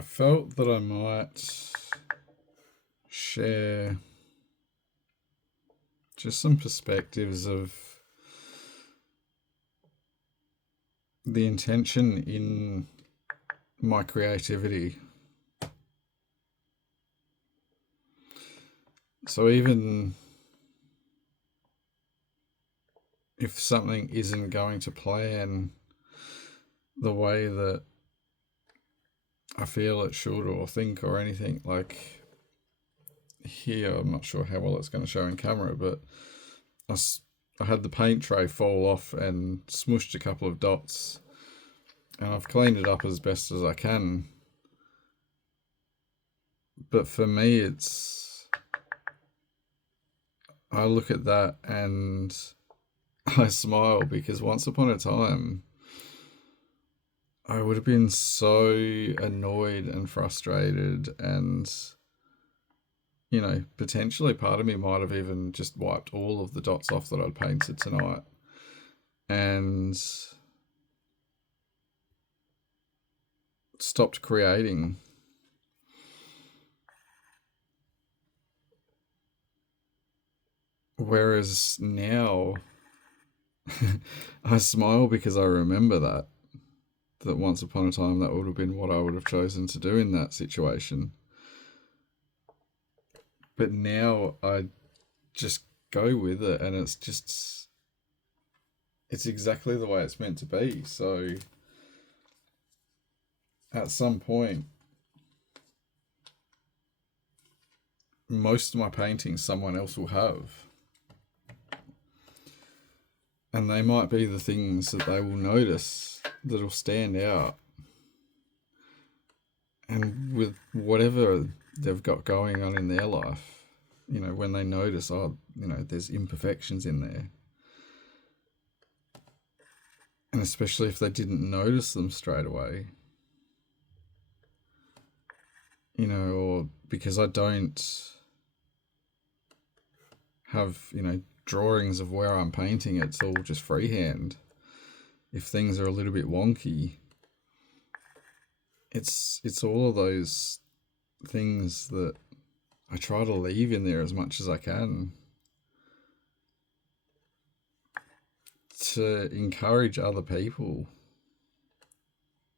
I felt that I might share just some perspectives of the intention in my creativity. So even if something isn't going to plan the way that I feel it should or think or anything, like here, I'm not sure how well it's going to show in camera, but I, I had the paint tray fall off and smushed a couple of dots, and I've cleaned it up as best as I can. But for me, I look at that and I smile because once upon a time, I would have been so annoyed and frustrated, and potentially part of me might have even just wiped all of the dots off that I'd painted tonight and stopped creating. Whereas now, I smile because I remember that once upon a time that would have been what I would have chosen to do in that situation. But now I just go with it, and it's exactly the way it's meant to be. So at some point, most of my paintings someone else will have. And they might be the things that they will notice that'll stand out. And with whatever they've got going on in their life, when they notice, there's imperfections in there. And especially if they didn't notice them straight away, or because I don't have, drawings of where I'm painting, it's all just freehand. If things are a little bit wonky, it's all of those things that I try to leave in there as much as I can to encourage other people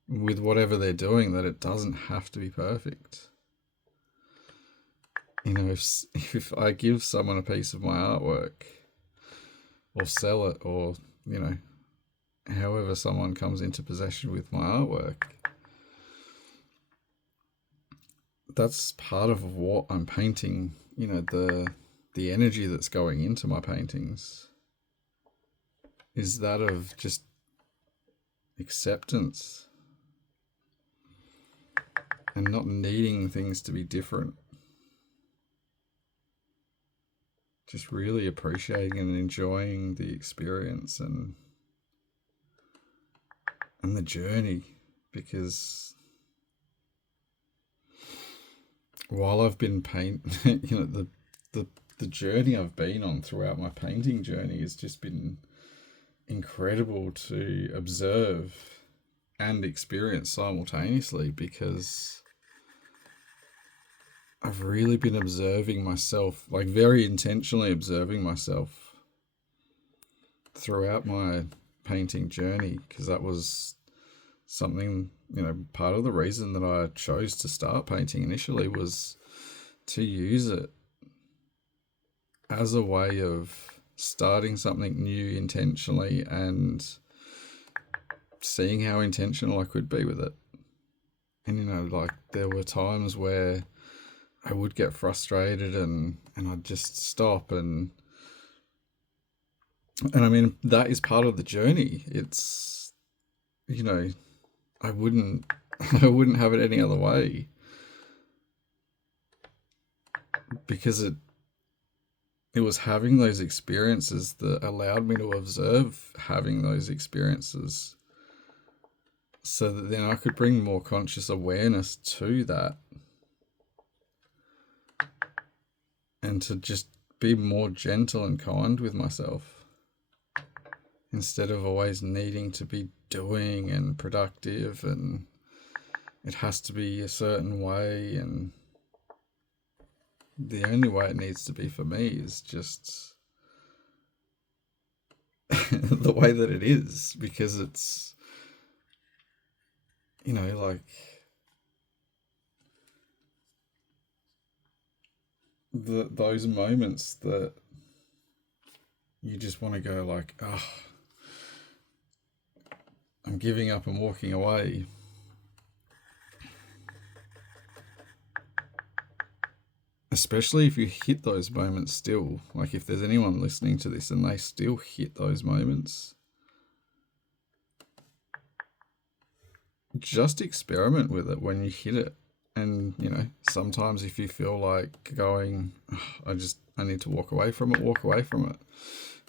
with whatever they're doing, that it doesn't have to be perfect. If I give someone a piece of my artwork or sell it, or, however someone comes into possession with my artwork, that's part of what I'm painting, the energy that's going into my paintings is that of just acceptance and not needing things to be different. Just really appreciating and enjoying the experience and the journey, because while I've been the journey I've been on throughout my painting journey has just been incredible to observe and experience simultaneously, because I've really been observing myself, like very intentionally observing myself throughout my painting journey, because that was something, part of the reason that I chose to start painting initially was to use it as a way of starting something new intentionally and seeing how intentional I could be with it. And, like there were times where I would get frustrated and I'd just stop and I mean, that is part of the journey. It's, I wouldn't I wouldn't have it any other way, because it was having those experiences that allowed me to observe having those experiences, so that then I could bring more conscious awareness to that and to just be more gentle and kind with myself, instead of always needing to be doing and productive and it has to be a certain way, and the only way it needs to be for me is just the way that it is, because it's, like those moments that you just want to go like, oh, I'm giving up and walking away. Especially if you hit those moments still. Like if there's anyone listening to this and they still hit those moments, just experiment with it when you hit it. And, sometimes if you feel like going, oh, I need to walk away from it, walk away from it.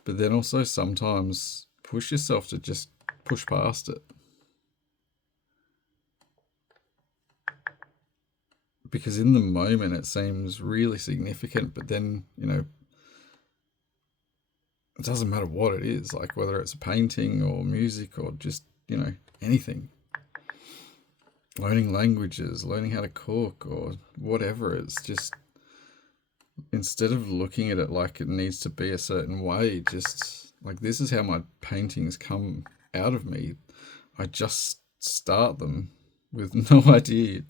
But then also sometimes push yourself to just push past it. Because in the moment it seems really significant, but then, it doesn't matter what it is, like whether it's a painting or music or just, anything. Learning languages, learning how to cook or whatever. It's just, instead of looking at it like it needs to be a certain way, just like, this is how my paintings come out of me. I just start them with no idea.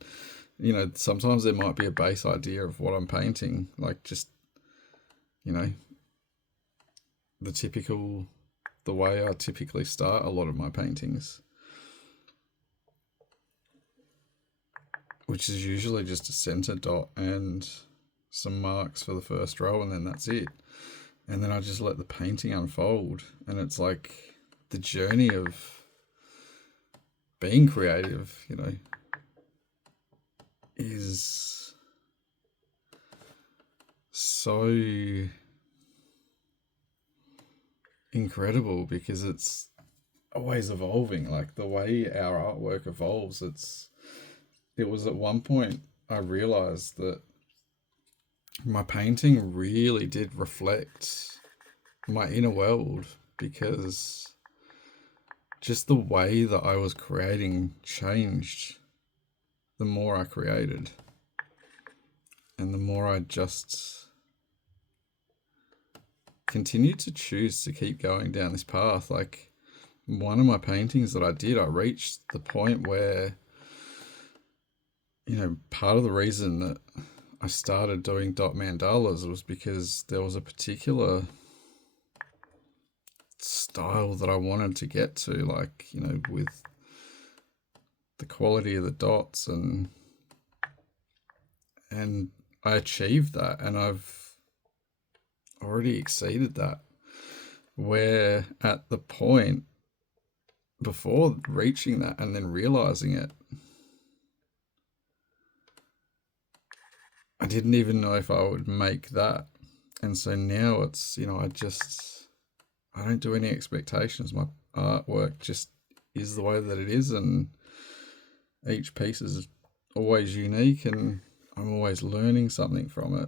Sometimes there might be a base idea of what I'm painting, like just, the way I typically start a lot of my paintings, which is usually just a center dot and some marks for the first row, and then that's it. And then I just let the painting unfold, and it's like the journey of being creative, is so incredible, because it's always evolving. Like the way our artwork evolves, it was at one point I realized that my painting really did reflect my inner world, because just the way that I was creating changed the more I created, and the more I just continued to choose to keep going down this path. Like one of my paintings that I did, I reached the point where, part of the reason that I started doing dot mandalas was because there was a particular style that I wanted to get to, like, with the quality of the dots, and I achieved that, and I've already exceeded that. Where at the point before reaching that and then realizing it, I didn't even know if I would make that. And so now it's, I don't do any expectations. My artwork just is the way that it is, and each piece is always unique, and I'm always learning something from it.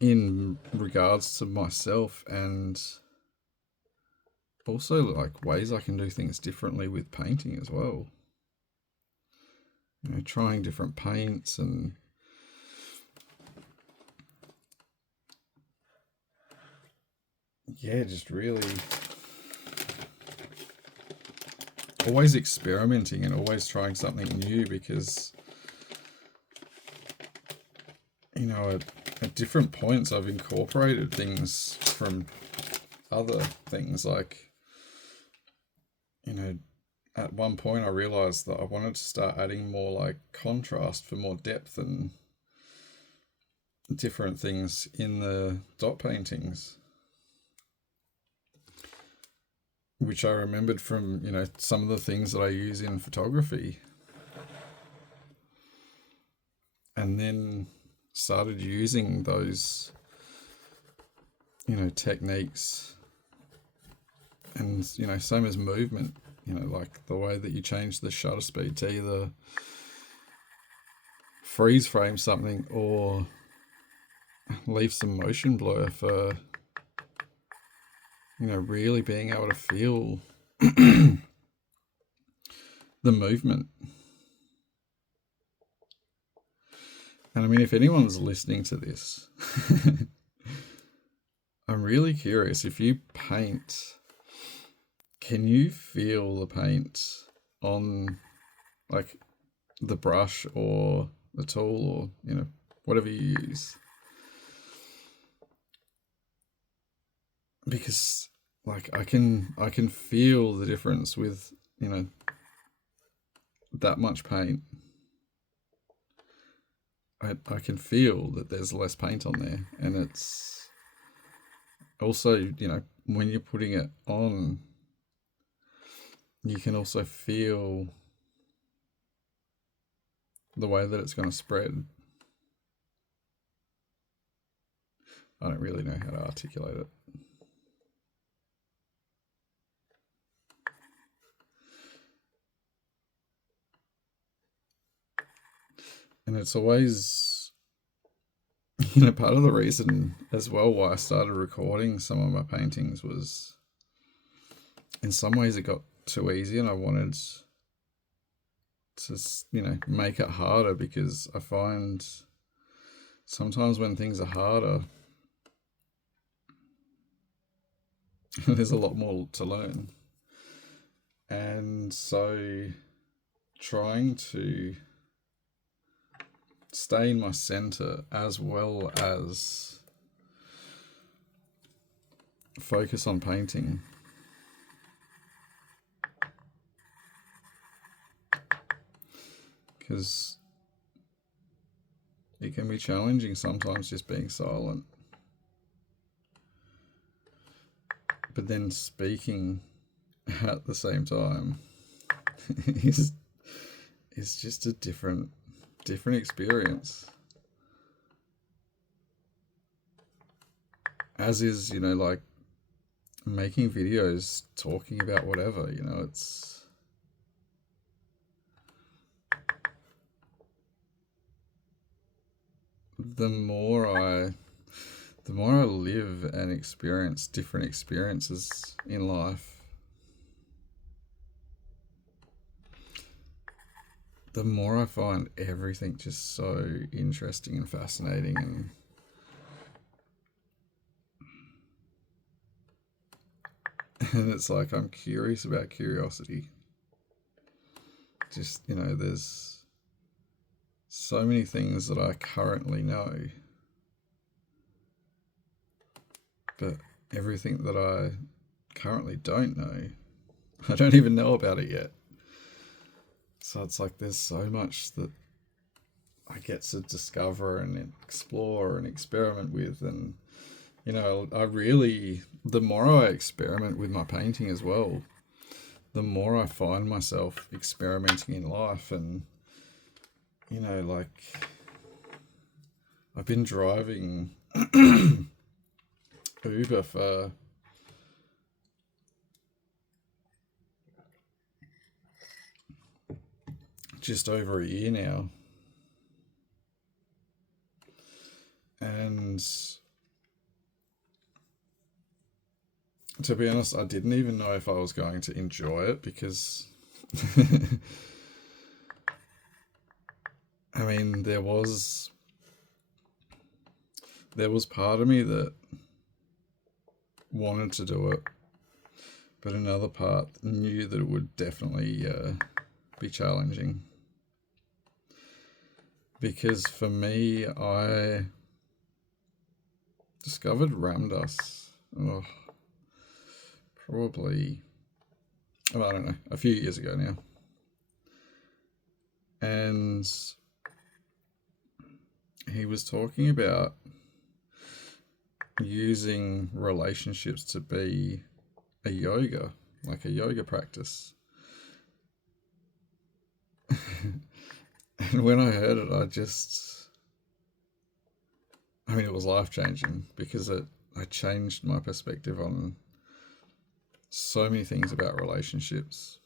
In regards to myself, and also like ways I can do things differently with painting as well. Trying different paints, and just really always experimenting and always trying something new, because at different points I've incorporated things from other things. Like, at one point I realized that I wanted to start adding more like contrast for more depth and different things in the dot paintings, which I remembered from, some of the things that I use in photography. And then started using those, techniques. And, same as movement, like the way that you change the shutter speed to either freeze frame something or leave some motion blur for, really being able to feel the movement. And I mean, if anyone's listening to this, I'm really curious. If you paint, can you feel the paint on like the brush or the tool or, whatever you use? Because like I can feel the difference with, that much paint. I can feel that there's less paint on there, and it's also, when you're putting it on, you can also feel the way that it's going to spread. I don't really know how to articulate it. And it's always, part of the reason as well why I started recording some of my paintings was, in some ways it got too easy, and I wanted to, make it harder, because I find sometimes when things are harder, there's a lot more to learn. And so trying to stay in my center as well as focus on painting, because it can be challenging sometimes just being silent, but then speaking at the same time is just a different experience. As is, like making videos talking about whatever, it's the more I live and experience different experiences in life, the more I find everything just so interesting and fascinating, and it's like I'm curious about curiosity. Just, there's so many things that I currently know, but everything that I currently don't know, I don't even know about it yet. So it's like there's so much that I get to discover and explore and experiment with. And, the more I experiment with my painting as well, the more I find myself experimenting in life. And, like I've been driving Uber for just over a year now. And to be honest, I didn't even know if I was going to enjoy it, because I mean, there was part of me that wanted to do it, but another part knew that it would definitely be challenging. Because for me, I discovered Ramdas, probably, I don't know, a few years ago now. And he was talking about using relationships to be a yoga practice. And when I heard it, it was life-changing, because I changed my perspective on so many things about relationships.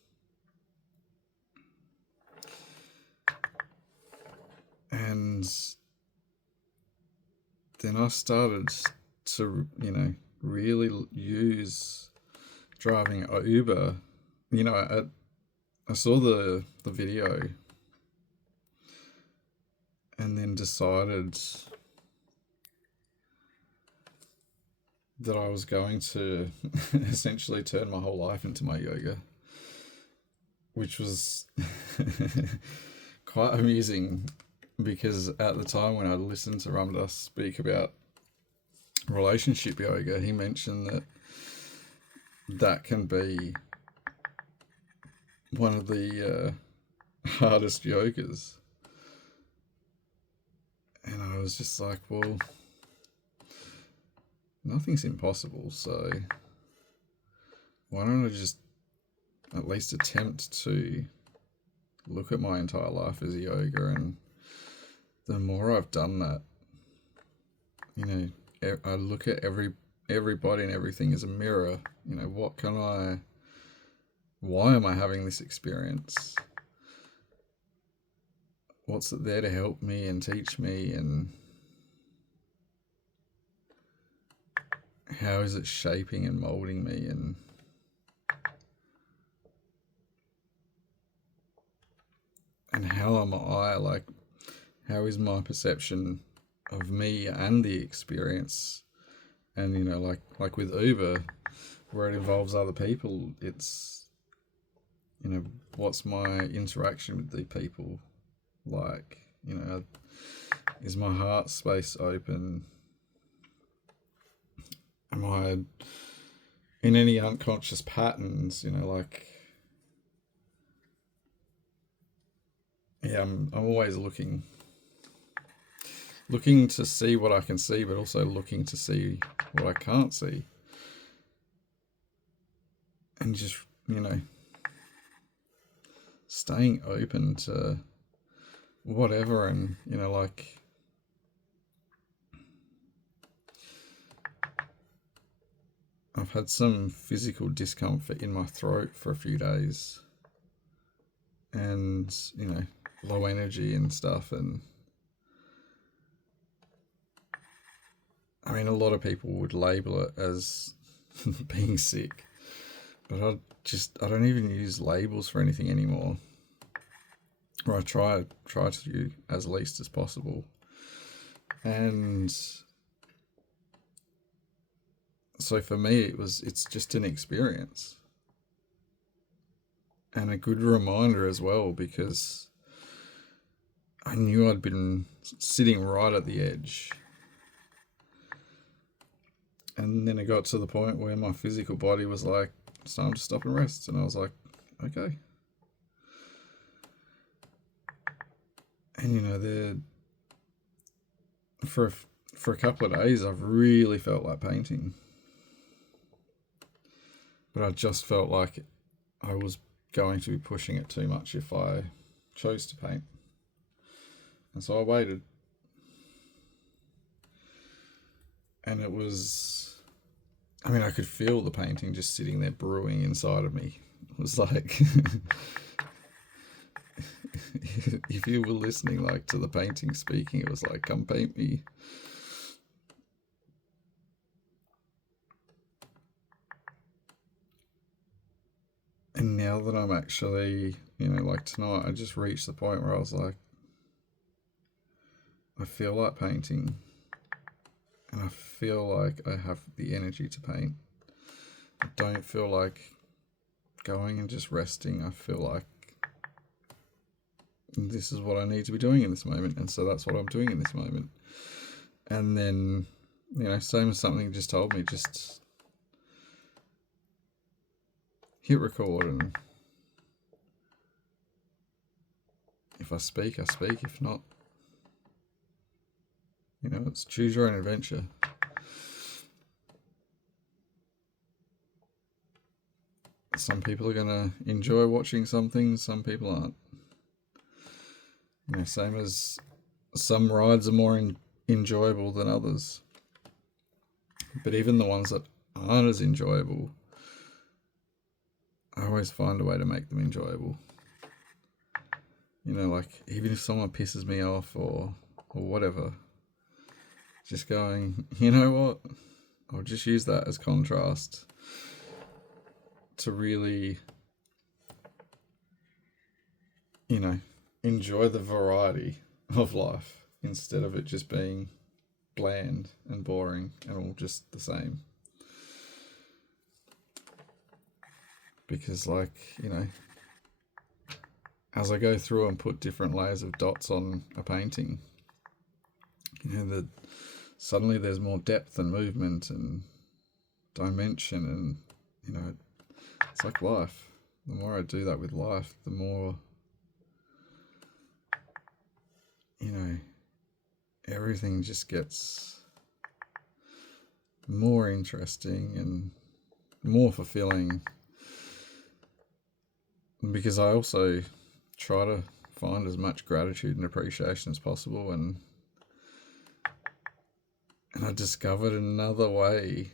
And then I started to, really use driving Uber, I saw the video and then decided that I was going to essentially turn my whole life into my yoga, which was quite amusing because at the time when I listened to Ramdas speak about relationship yoga, he mentioned that that can be one of the hardest yogas. And I was just like, well, nothing's impossible, so why don't I just at least attempt to look at my entire life as a yoga? And the more I've done that, you know, I look at everybody and everything as a mirror. You know, why am I having this experience? What's it there to help me and teach me, and how is it shaping and molding me? And how am I, like, how is my perception of me and the experience? And, you know, like with Uber, where it involves other people, it's, you know, what's my interaction with the people like? You know, is my heart space open? Am I in any unconscious patterns? You know, like, yeah, I'm always looking to see what I can see, but also looking to see what I can't see, and just, you know, staying open to whatever. And, you know, like, I've had some physical discomfort in my throat for a few days, and, you know, low energy and stuff. And I mean, a lot of people would label it as being sick, but I don't even use labels for anything anymore. Or I try to as least as possible. And so for me, it's just an experience, and a good reminder as well, because I knew I'd been sitting right at the edge. And then it got to the point where my physical body was like, it's time to stop and rest. And I was like, okay. And, you know, for a couple of days, I've really felt like painting. But I just felt like I was going to be pushing it too much if I chose to paint. And so I waited. And it was, I mean, I could feel the painting just sitting there brewing inside of me. It was like, if you were listening, like, to the painting speaking, it was like, come paint me. And now that I'm actually, you know, like tonight, I just reached the point where I was like, I feel like painting, and I feel like I have the energy to paint. I don't feel like going and just resting. I feel like this is what I need to be doing in this moment, and so that's what I'm doing in this moment. And then, you know, same as something just told me, just hit record, and if I speak, I speak. If not, you know, it's choose your own adventure. Some people are going to enjoy watching some things, some people aren't. You know, same as some rides are more enjoyable than others. But even the ones that aren't as enjoyable, I always find a way to make them enjoyable. You know, like, even if someone pisses me off or whatever, just going, you know what, I'll just use that as contrast to really enjoy the variety of life instead of it just being bland and boring and all just the same. Because, like, as I go through and put different layers of dots on a painting, that suddenly there's more depth and movement and dimension, and it's like life. The more I do that with life, the more everything just gets more interesting and more fulfilling, because I also try to find as much gratitude and appreciation as possible, and I discovered another way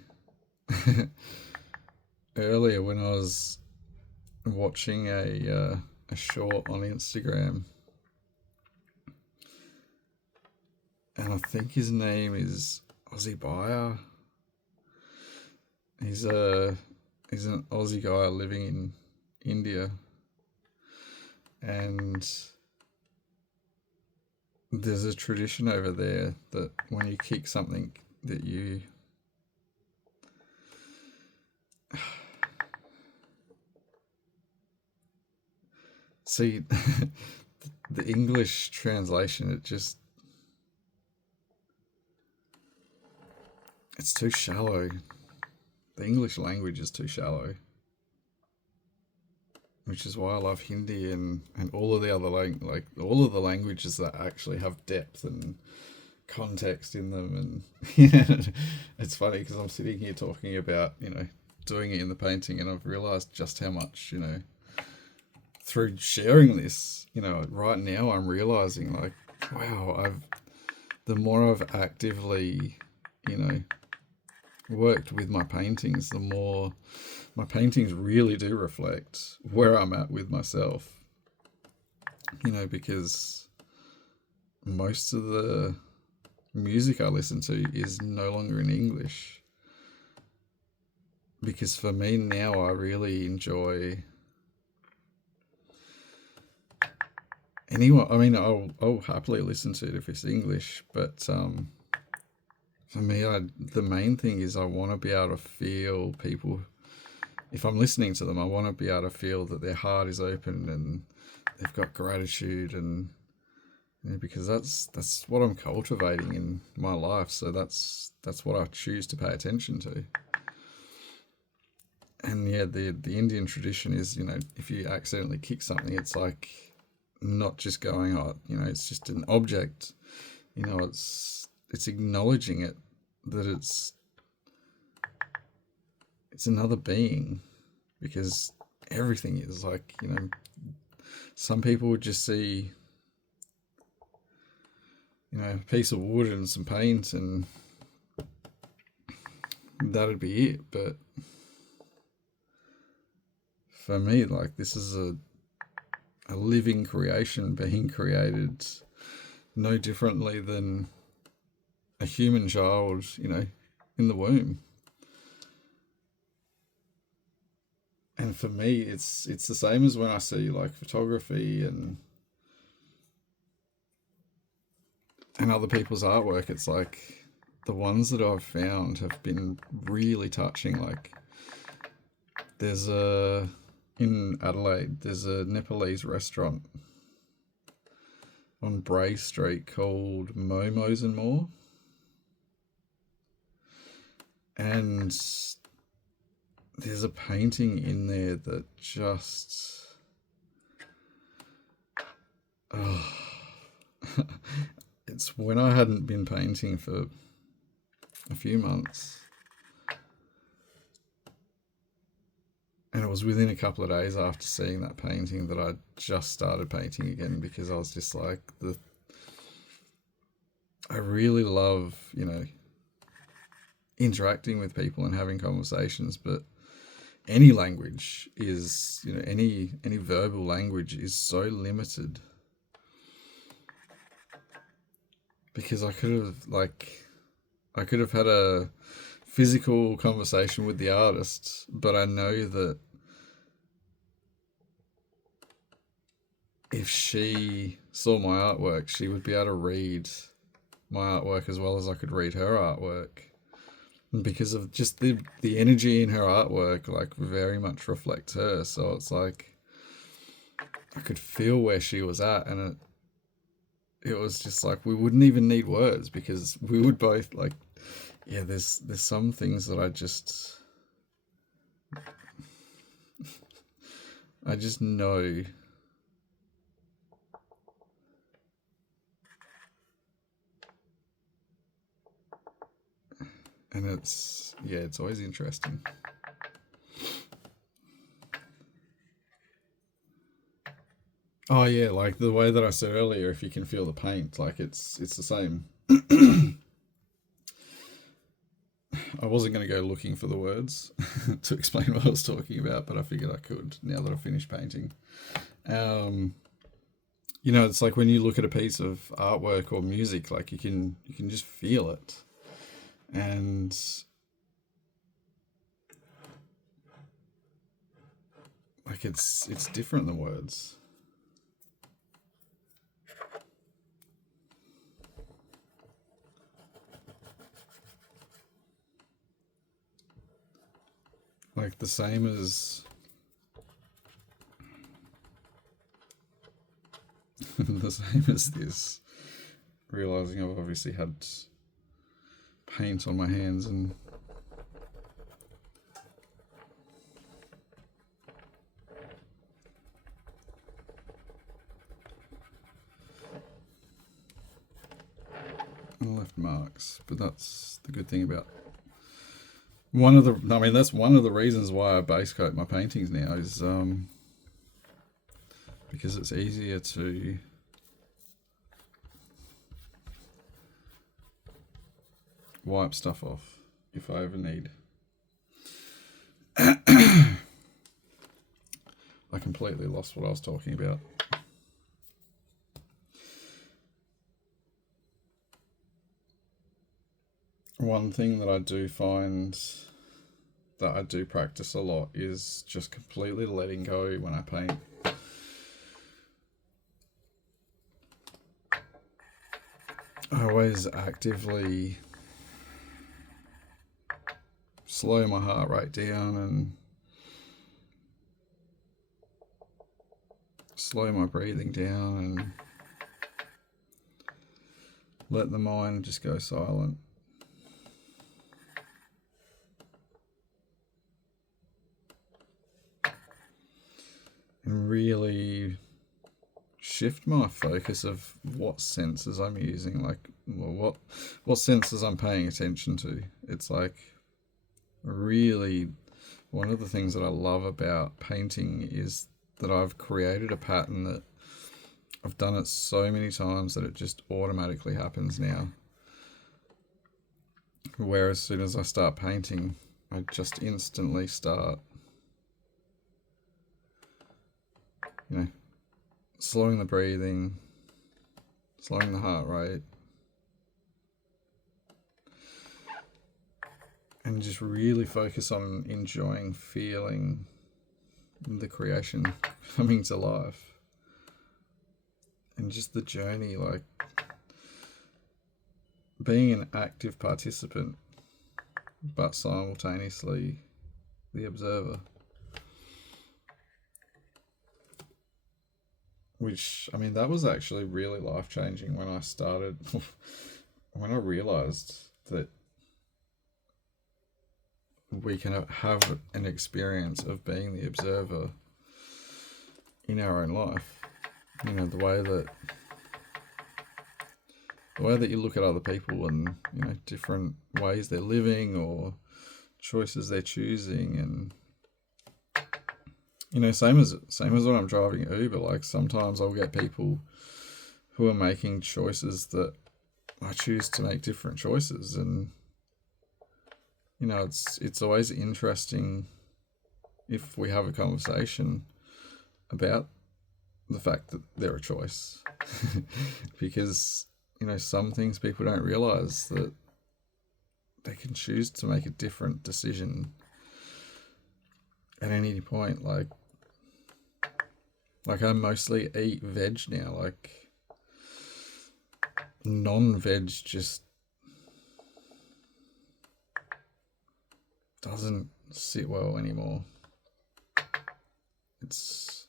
earlier when I was watching a short on Instagram, and I think his name is Aussie Buyer. He's an Aussie guy living in India, and there's a tradition over there that when you kick something that you see, the English translation, it's too shallow. The English language is too shallow, which is why I love Hindi and all of the other all of the languages that actually have depth and context in them. And it's funny because I'm sitting here talking about doing it in the painting, and I've realized just how much through sharing this right now I'm realizing, like, wow, the more I've actively worked with my paintings, the more my paintings really do reflect where I'm at with myself. Because most of the music I listen to is no longer in English. Because for me now, I really enjoy anyone. I mean, I'll happily listen to it if it's English, but for me, the main thing is I want to be able to feel people. If I'm listening to them, I want to be able to feel that their heart is open and they've got gratitude, and because that's what I'm cultivating in my life. So that's what I choose to pay attention to. And yeah, the Indian tradition is, if you accidentally kick something, it's like not just going, oh, it's just an object. It's acknowledging it, that it's another being, because everything is like, some people would just see, a piece of wood and some paint and that'd be it. But for me, like, this is a living creation being created no differently than a human child, in the womb. And for me, it's the same as when I see like photography and other people's artwork. It's like the ones that I've found have been really touching. Like, there's in Adelaide, there's a Nepalese restaurant on Bray Street called Momo's and More. And there's a painting in there that just... it's when I hadn't been painting for a few months. And it was within a couple of days after seeing that painting that I just started painting again, because I was just like, I really love, interacting with people and having conversations, but any language is, any verbal language is so limited, because I could have had a physical conversation with the artist, but I know that if she saw my artwork, she would be able to read my artwork as well as I could read her artwork. And because of just the energy in her artwork, like very much reflects her. So it's like I could feel where she was at, and it was just like we wouldn't even need words because we would both like, yeah. There's some things that I just know. And it's always interesting. Oh yeah, like the way that I said earlier, if you can feel the paint, like it's the same. I wasn't going to go looking for the words to explain what I was talking about, but I figured I could now that I've finished painting. Um, it's like when you look at a piece of artwork or music, like you can just feel it, and like it's different than words. Like the same as the same as this. Realizing I've obviously had paint on my hands and left marks, but that's the good thing about that's one of the reasons why I base coat my paintings now is because it's easier to wipe stuff off if I ever need. I completely lost what I was talking about. One thing that I do find that I do practice a lot is just completely letting go when I paint. I always actively slow my heart rate down and slow my breathing down and let the mind just go silent. And really shift my focus of what senses I'm using, like what senses I'm paying attention to. It's like really one of the things that I love about painting is that I've created a pattern that I've done it so many times that it just automatically happens now. Where as soon as I start painting, I just instantly start, slowing the breathing, slowing the heart rate, and just really focus on enjoying feeling the creation coming to life. And just the journey, like being an active participant, but simultaneously the observer. Which, that was actually really life changing when I started, when I realized that we can have an experience of being the observer in our own life. The way that you look at other people and different ways they're living or choices they're choosing, and same as when I'm driving Uber. Like sometimes I'll get people who are making choices that I choose to make different choices, and it's always interesting if we have a conversation about the fact that they're a choice, because some things people don't realize that they can choose to make a different decision at any point. Like Like I mostly eat veg now. Like non-veg just doesn't sit well anymore. It's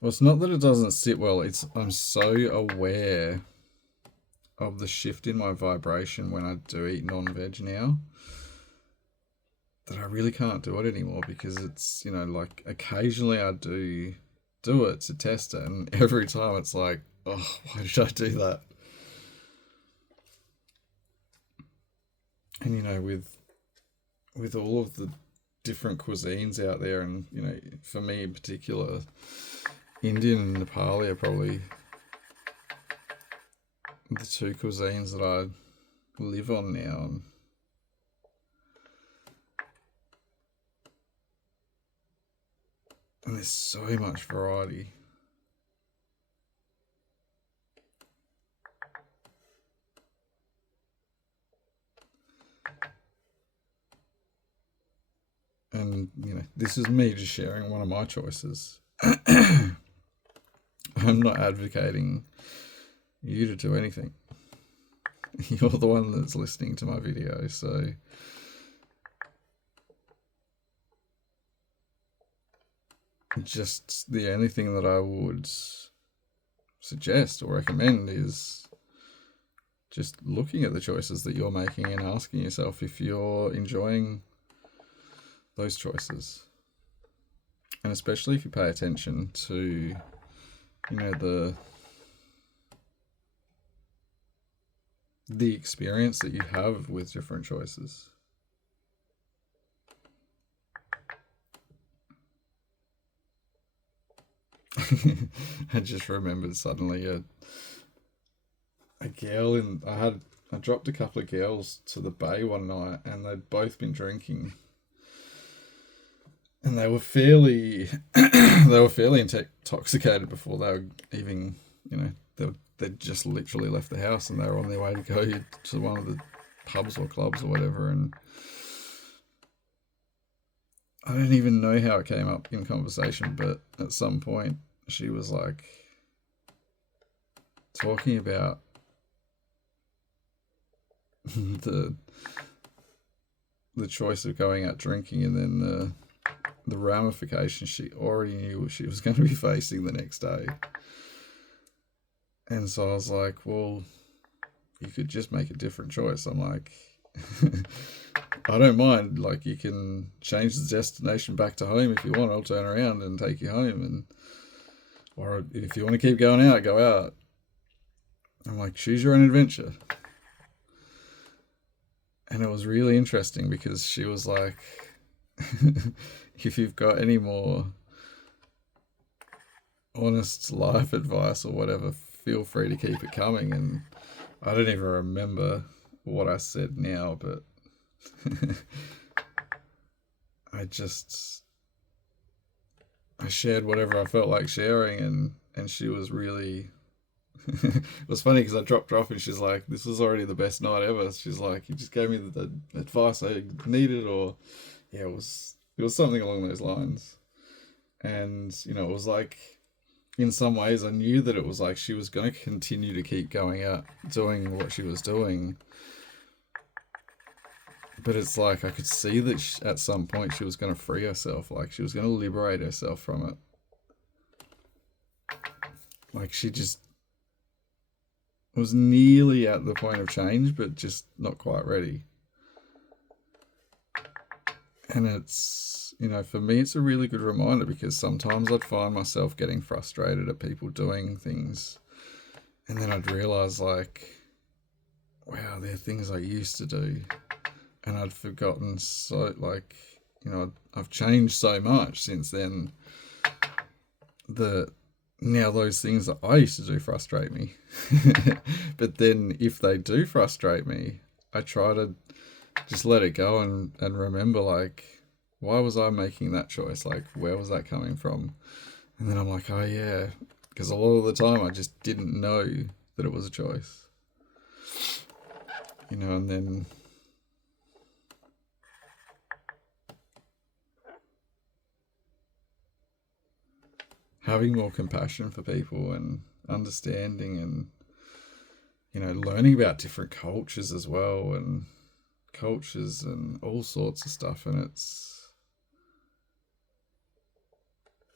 well, it's not that it doesn't sit well. It's I'm so aware of the shift in my vibration when I do eat non-veg now that I really can't do it anymore because it's, like occasionally I do it to test it, and every time it's like, oh, why did I do that? And with all of the different cuisines out there, and for me in particular, Indian and Nepali are probably the two cuisines that I live on now. And there's so much variety. And, this is me just sharing one of my choices. I'm not advocating you to do anything. You're the one that's listening to my video, so just the only thing that I would suggest or recommend is just looking at the choices that you're making and asking yourself if you're enjoying those choices. And especially if you pay attention to, the experience that you have with different choices. I just remembered suddenly a girl I dropped a couple of girls to the bay one night, and they'd both been drinking, and they were fairly intoxicated before they were even, they'd just literally left the house and they were on their way to go to one of the pubs or clubs or whatever. And I don't even know how it came up in conversation, but at some point she was like talking about the choice of going out drinking, and then the ramifications she already knew what she was going to be facing the next day. And so I was like, well, you could just make a different choice. I'm like, I don't mind. Like, you can change the destination back to home if you want. I'll turn around and take you home. Or if you want to keep going out, go out. I'm like, choose your own adventure. And it was really interesting because she was like, if you've got any more honest life advice or whatever, feel free to keep it coming. And I don't even remember what I said now, but I shared whatever I felt like sharing, and she was really it was funny because I dropped her off and she's like, this was already the best night ever. She's like, you just gave me the advice I needed, or yeah, it was something along those lines. And it was like, in some ways I knew that it was like she was going to continue to keep going out doing what she was doing, but it's like I could see that at some point she was going to free herself, like she was going to liberate herself from it. Like she just was nearly at the point of change, but just not quite ready. And it's, for me, it's a really good reminder because sometimes I'd find myself getting frustrated at people doing things. And then I'd realize, like, wow, they're things I used to do. And I'd forgotten like, I've changed so much since then that now those things that I used to do frustrate me. But then if they do frustrate me, I try to just let it go and remember, like, why was I making that choice? Like, where was that coming from? And then I'm like, oh yeah, because a lot of the time I just didn't know that it was a choice. And then having more compassion for people and understanding and, learning about different cultures as well, and cultures and all sorts of stuff. And it's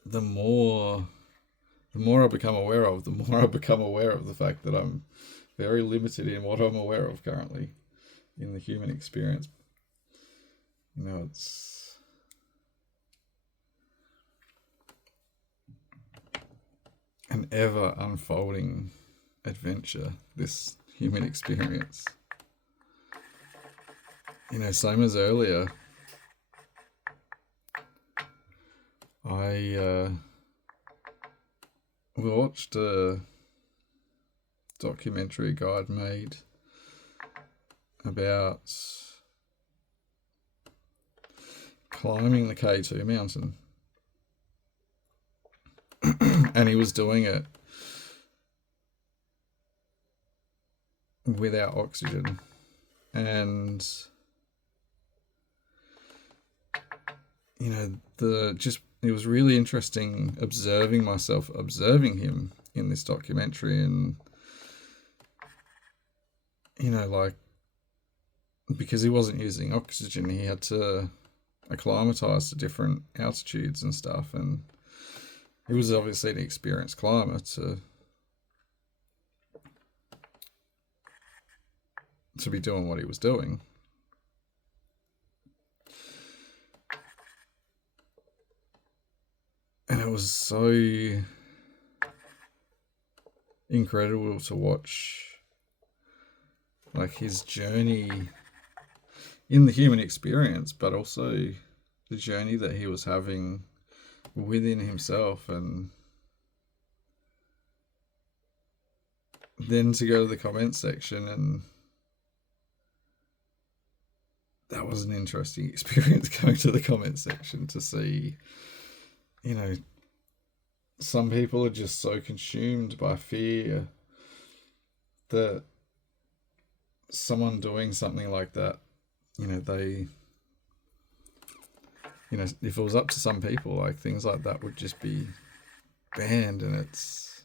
the more I become aware of, the more I become aware of the fact that I'm very limited in what I'm aware of currently in the human experience. It's an ever unfolding adventure, this human experience. Same as earlier, I watched a documentary a guide made about climbing the K2 mountain. And he was doing it without oxygen. And it was really interesting observing him in this documentary. And because he wasn't using oxygen, he had to acclimatize to different altitudes and stuff, and he was obviously an experienced climber to be doing what he was doing. And it was so incredible to watch, his journey in the human experience, but also the journey that he was having within himself. And then to go to the comment section, and that was an interesting experience, going to the comment section to see, some people are just so consumed by fear that someone doing something like that, they, if it was up to some people, things like that would just be banned. And it's,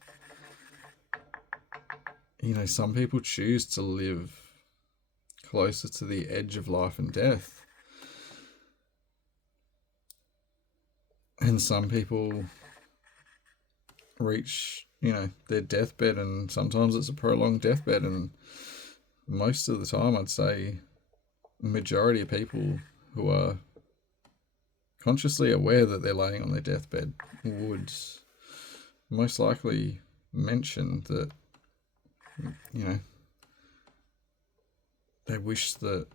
some people choose to live closer to the edge of life and death. And some people reach, their deathbed, and sometimes it's a prolonged deathbed. And most of the time, I'd say majority of people who are consciously aware that they're laying on their deathbed would most likely mention that, they wish that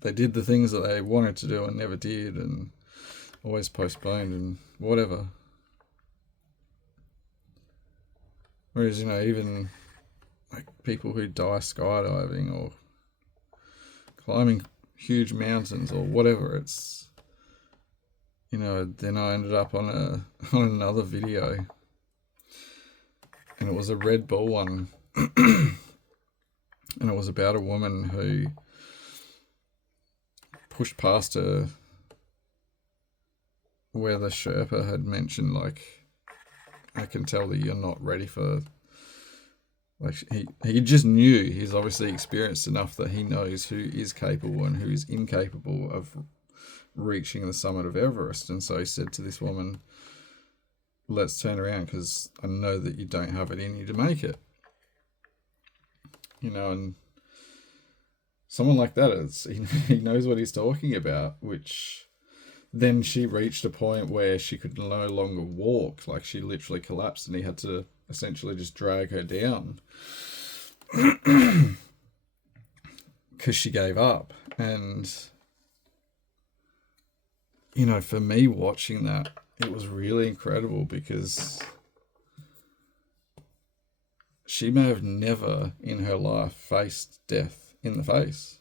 they did the things that they wanted to do and never did, and always postponed and whatever. Whereas, even people who die skydiving or climbing huge mountains or whatever, it's, then I ended up on another video, and it was a Red Bull one. And it was about a woman who pushed past her, where the Sherpa had mentioned, I can tell that you're not ready for, he just knew. He's obviously experienced enough that he knows who is capable and who is incapable of reaching the summit of Everest. And so he said to this woman, let's turn around, because I know that you don't have it in you to make it. And someone like that, he knows what he's talking about, which then she reached a point where she could no longer walk. She literally collapsed, and he had to essentially just drag her down because she gave up. And, for me watching that, it was really incredible, because she may have never in her life faced death in the face.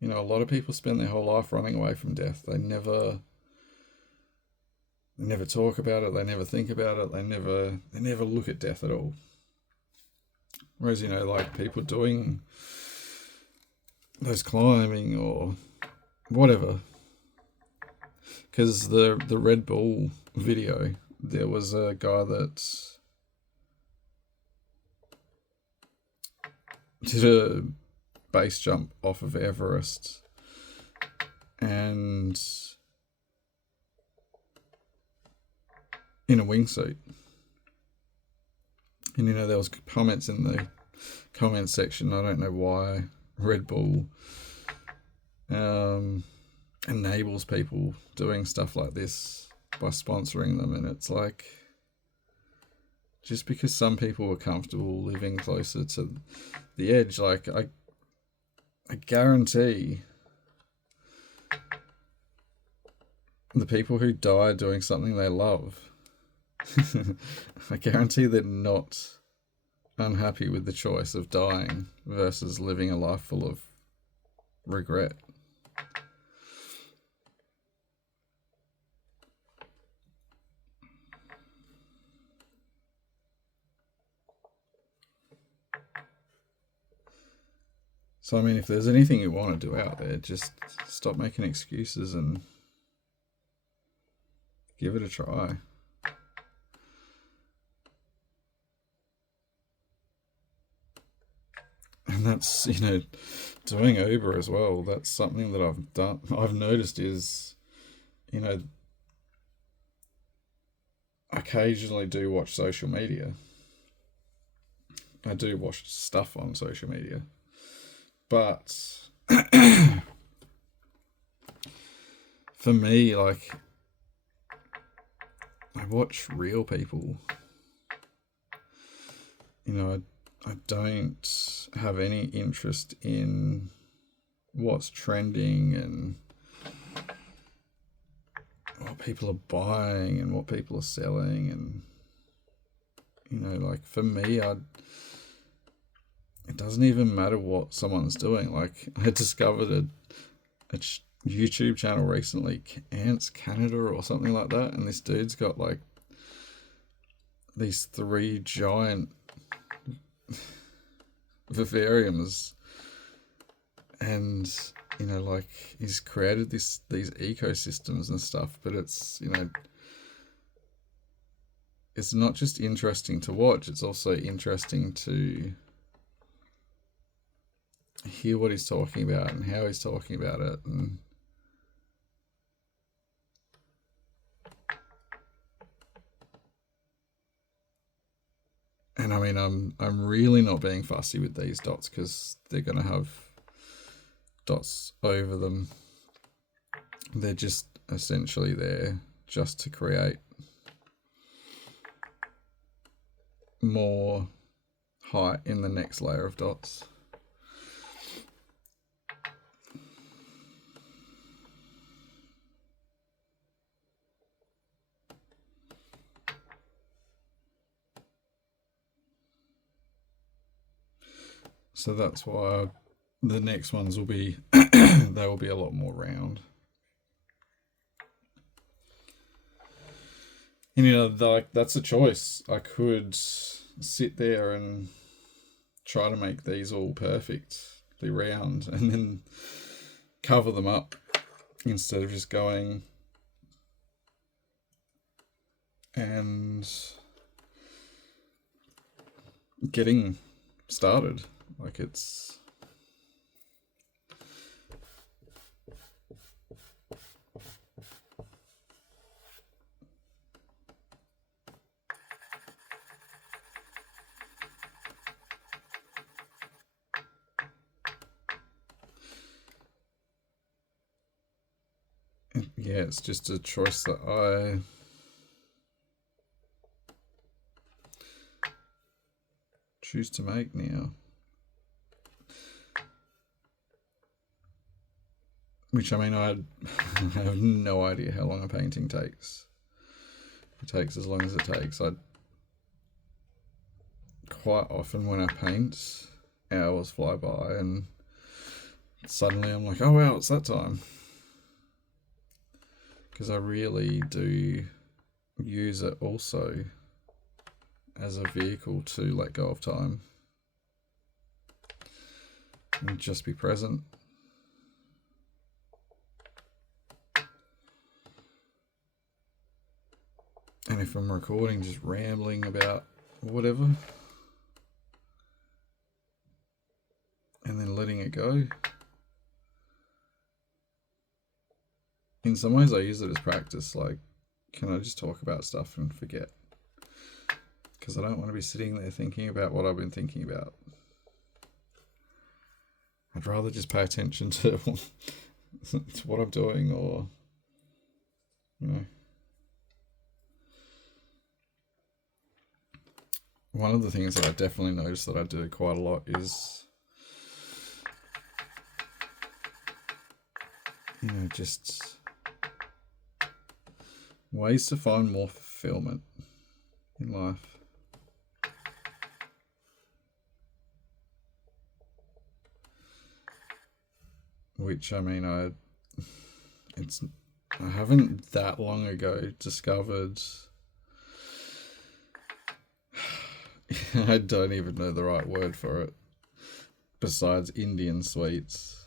A lot of people spend their whole life running away from death. They never talk about it. They never think about it. They never look at death at all. Whereas, people doing those climbing or whatever, because the Red Bull video, there was a guy that did a base jump off of Everest, and in a wingsuit. And there was comments in the comment section. I don't know why Red Bull enables people doing stuff like this by sponsoring them, and it's like, just because some people are comfortable living closer to the edge, like I guarantee the people who die doing something they love, I guarantee they're not unhappy with the choice of dying versus living a life full of regret. So, I mean, if there's anything you want to do out there, just stop making excuses and give it a try. And that's, doing Uber as well. That's something that I've noticed is, occasionally do watch social media. I do watch stuff on social media. But for me, like, I watch real people. I don't have any interest in what's trending and what people are buying and what people are selling. And, like, for me, it doesn't even matter what someone's doing. Like, I discovered a YouTube channel recently, Ants Canada or something like that, and this dude's got like these 3 giant vivariums, and like, he's created these ecosystems and stuff. But it's it's not just interesting to watch, it's also interesting to hear what he's talking about and how he's talking about it. And I mean, I'm really not being fussy with these dots, because they're going to have dots over them. They're just essentially there just to create more height in the next layer of dots. So that's why the next ones will be, they will be a lot more round. And like, that's a choice. I could sit there and try to make these all perfectly round and then cover them up instead of just going and getting started. Like, it's yeah, it's just a choice that I choose to make now. Which, I mean, I have no idea how long a painting takes. It takes as long as it takes. Quite often when I paint, hours fly by and suddenly I'm like, oh wow, it's that time. Because I really do use it also as a vehicle to let go of time and just be present. And if I'm recording, just rambling about whatever, and then letting it go. In some ways, I use it as practice. Like, can I just talk about stuff and forget? Because I don't want to be sitting there thinking about what I've been thinking about. I'd rather just pay attention to what I'm doing, or, you know. One of the things that I definitely notice that I do quite a lot is, just ways to find more fulfillment in life. Which, I mean, I haven't that long ago discovered. I don't even know the right word for it, besides Indian sweets.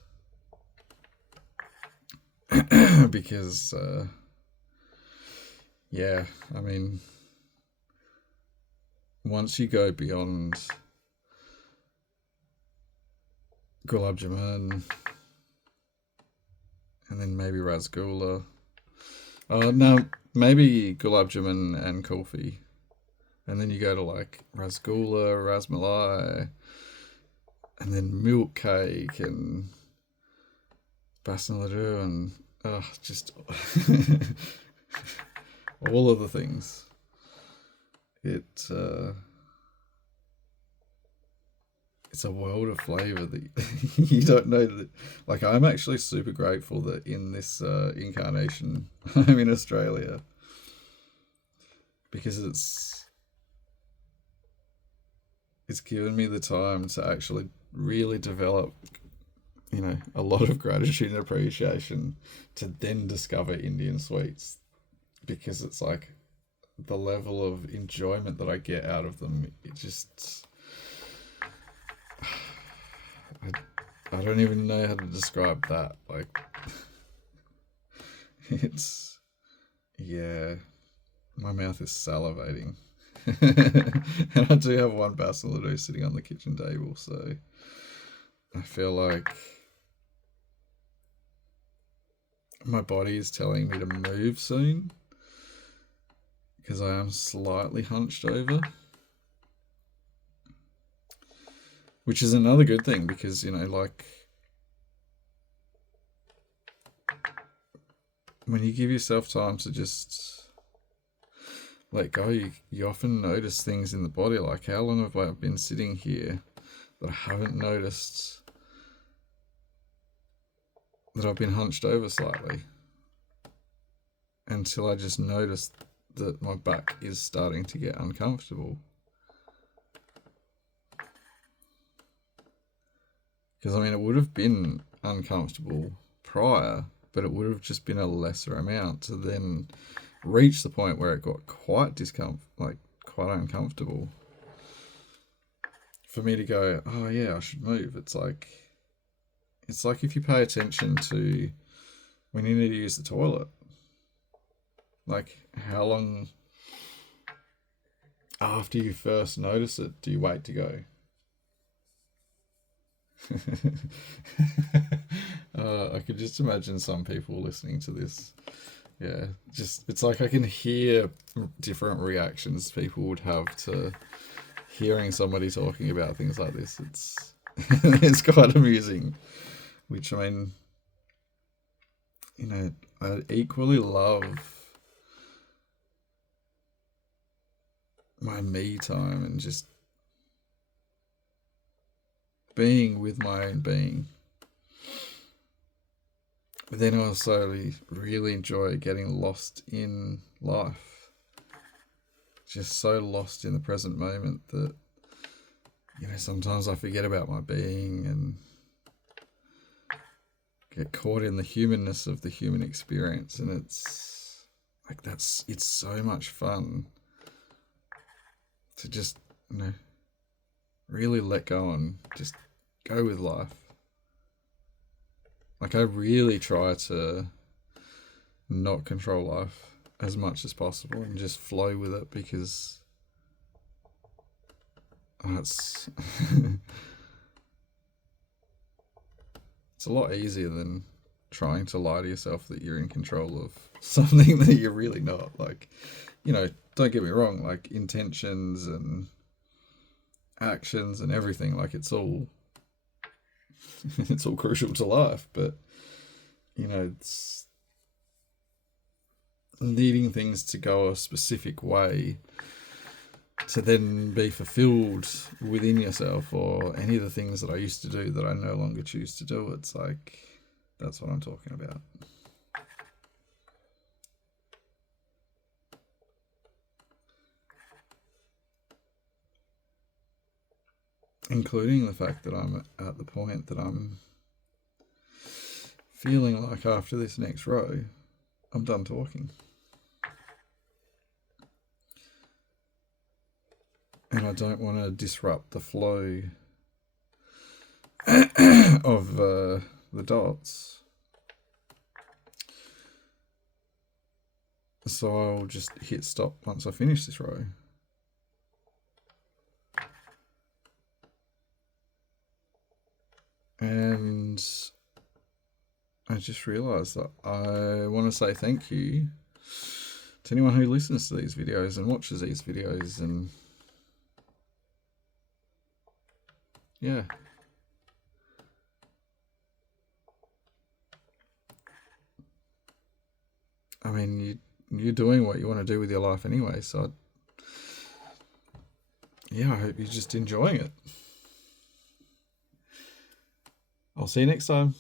Because, yeah, I mean, once you go beyond gulab jamun, and then maybe rasgulla. Oh no, maybe gulab jamun and kulfi, and then you go to like rasgulla, rasmalai, and then milk cake and basin laddu, and just all of the things. It's a world of flavor that you don't know that. Like, I'm actually super grateful that in this incarnation I'm in Australia, because it's given me the time to actually really develop, a lot of gratitude and appreciation, to then discover Indian sweets, because it's like the level of enjoyment that I get out of them. It just, I don't even know how to describe that. Like, it's, yeah, my mouth is salivating. And I do have one basil laddu sitting on the kitchen table, so I feel like my body is telling me to move soon, because I am slightly hunched over. Which is another good thing, because, like, when you give yourself time to just let go, you often notice things in the body. Like, how long have I been sitting here that I haven't noticed that I've been hunched over slightly, until I just noticed that my back is starting to get uncomfortable. Because, I mean, it would have been uncomfortable prior, but it would have just been a lesser amount to then reach the point where it got quite quite uncomfortable. For me to go, oh yeah, I should move. It's like if you pay attention to when you need to use the toilet. Like, how long after you first notice it do you wait to go? I could just imagine some people listening to this. Yeah, just, it's like I can hear different reactions people would have to hearing somebody talking about things like this. It's it's quite amusing. Which, I mean, I equally love my me time and just being with my own being. But then I also really enjoy getting lost in life. Just so lost in the present moment that, sometimes I forget about my being and get caught in the humanness of the human experience. And it's like, it's so much fun to just, really let go and just go with life. Like, I really try to not control life. as much as possible and just flow with it, because it's it's a lot easier than trying to lie to yourself that you're in control of something that you're really not. Like, don't get me wrong, like intentions and actions and everything, like it's all it's all crucial to life, but it's needing things to go a specific way to then be fulfilled within yourself, or any of the things that I used to do that I no longer choose to do. It's like, that's what I'm talking about. Including the fact that I'm at the point that I'm feeling like after this next row, I'm done talking. And I don't want to disrupt the flow of the dots. So I'll just hit stop once I finish this row. And I just realised that I want to say thank you to anyone who listens to these videos and watches these videos, and yeah. I mean, you're doing what you want to do with your life anyway, so yeah, I hope you're just enjoying it. I'll see you next time.